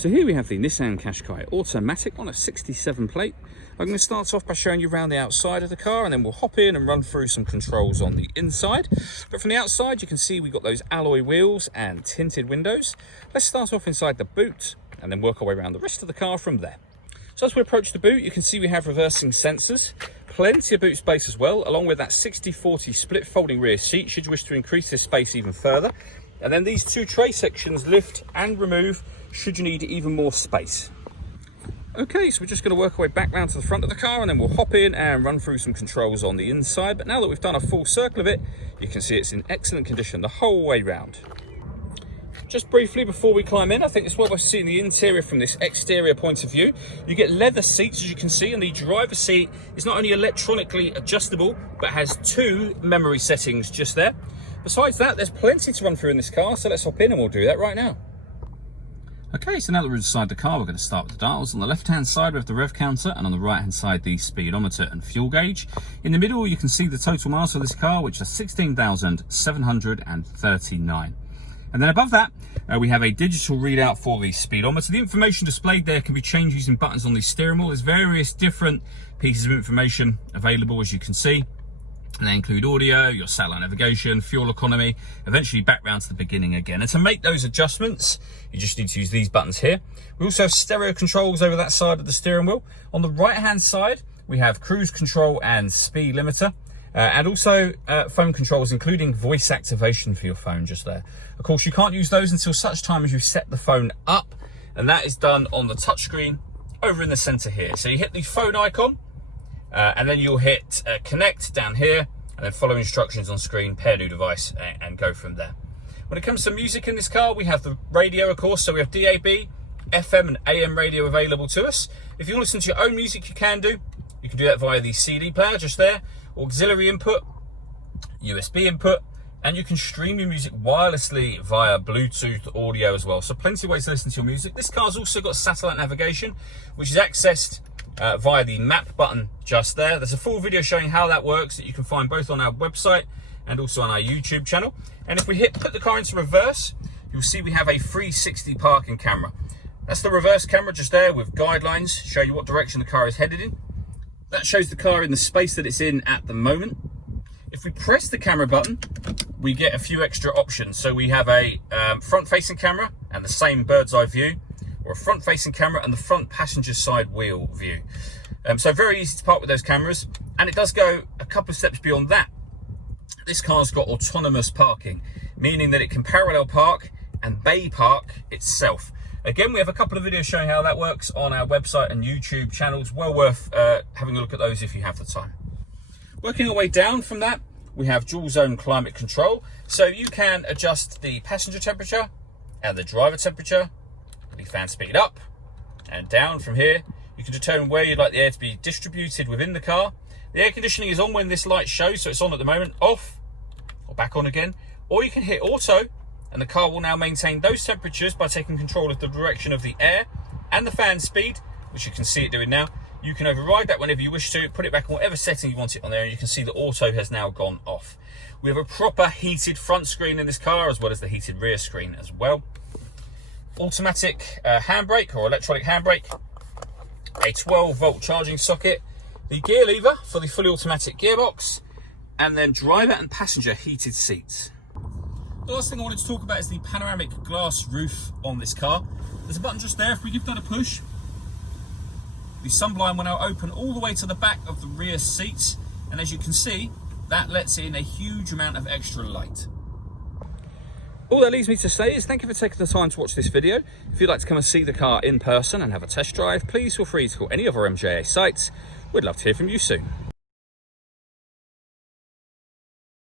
So here we have the Nissan Qashqai automatic on a 67 plate. I'm going to start off by showing you around the outside of the car, and then we'll hop in and run through some controls on the inside. But from the outside, you can see we've got those alloy wheels and tinted windows. Let's start off inside the boot and then work our way around the rest of the car from there. So as we approach the boot, you can see we have reversing sensors, plenty of boot space as well, along with that 60-40 split folding rear seat should you wish to increase this space even further. And then these two tray sections lift and remove should you need even more space. Okay, so we're just going to work our way back round to the front of the car, and then we'll hop in and run through some controls on the inside. But now that we've done a full circle of it, you can see it's in excellent condition the whole way round. Just briefly before we climb in, I think it's what we're seeing the interior from this exterior point of view. You get leather seats, as you can see, and the driver's seat is not only electronically adjustable, but has two memory settings just there. Besides that, there's plenty to run through in this car, so let's hop in and we'll do that right now. Okay, so now that we're inside the car, we're going to start with the dials. On the left-hand side, we have the rev counter, and on the right-hand side, the speedometer and fuel gauge. In the middle, you can see the total miles for this car, which is 16,739. And then above that, we have a digital readout for the speedometer. The information displayed there can be changed using buttons on the steering wheel. There's various different pieces of information available, as you can see. And they include audio, your satellite navigation, fuel economy, eventually back round to the beginning again. And to make those adjustments, you just need to use these buttons here. We also have stereo controls over that side of the steering wheel. On the right-hand side, we have cruise control and speed limiter. And also phone controls, including voice activation for your phone just there. Of course, you can't use those until such time as you set the phone up, and that is done on the touchscreen over in the center here. So you hit the phone icon, and then you'll hit connect down here, and then follow instructions on screen, pair new device, and go from there. When it comes to music in this car, we have the radio, of course, so we have DAB, FM and AM radio available to us. If you want to listen to your own music, you can do. You can do that via the CD player just there, auxiliary input, USB input, and you can stream your music wirelessly via Bluetooth audio as well. So plenty of ways to listen to your music. This car's also got satellite navigation, which is accessed via the map button just there. There's a full video showing how that works that you can find both on our website and also on our YouTube channel. And if we put the car into reverse, you'll see we have a 360 parking camera. That's the reverse camera just there with guidelines, show you what direction the car is headed in. That shows the car in the space that it's in at the moment. If we press the camera button, we get a few extra options. So we have a front-facing camera and the same bird's eye view, or a front-facing camera and the front passenger side wheel view. So very easy to park with those cameras, and it does go a couple of steps beyond that. This car's got autonomous parking, meaning that it can parallel park and bay park itself. Again, we have a couple of videos showing how that works on our website and YouTube channels. Well worth having a look at those if you have the time. Working our way down from that, we have dual zone climate control. So you can adjust the passenger temperature and the driver temperature, the fan speed up and down from here. You can determine where you'd like the air to be distributed within the car. The air conditioning is on when this light shows, so it's on at the moment, off or back on again. Or you can hit auto, and the car will now maintain those temperatures by taking control of the direction of the air and the fan speed, which you can see it doing now. You can override that whenever you wish to, put it back on whatever setting you want it on there, and you can see the auto has now gone off. We have a proper heated front screen in this car, as well as the heated rear screen as well. Automatic handbrake or electronic handbrake, a 12-volt charging socket, the gear lever for the fully automatic gearbox, and then driver and passenger heated seats. The last thing I wanted to talk about is the panoramic glass roof on this car. There's a button just there. If we give that a push, the sunblind will now open all the way to the back of the rear seats, and as you can see, that lets in a huge amount of extra light. All that leaves me to say is thank you for taking the time to watch this video. If you'd like to come and see the car in person and have a test drive, please feel free to call any of our MJA sites. We'd love to hear from you soon.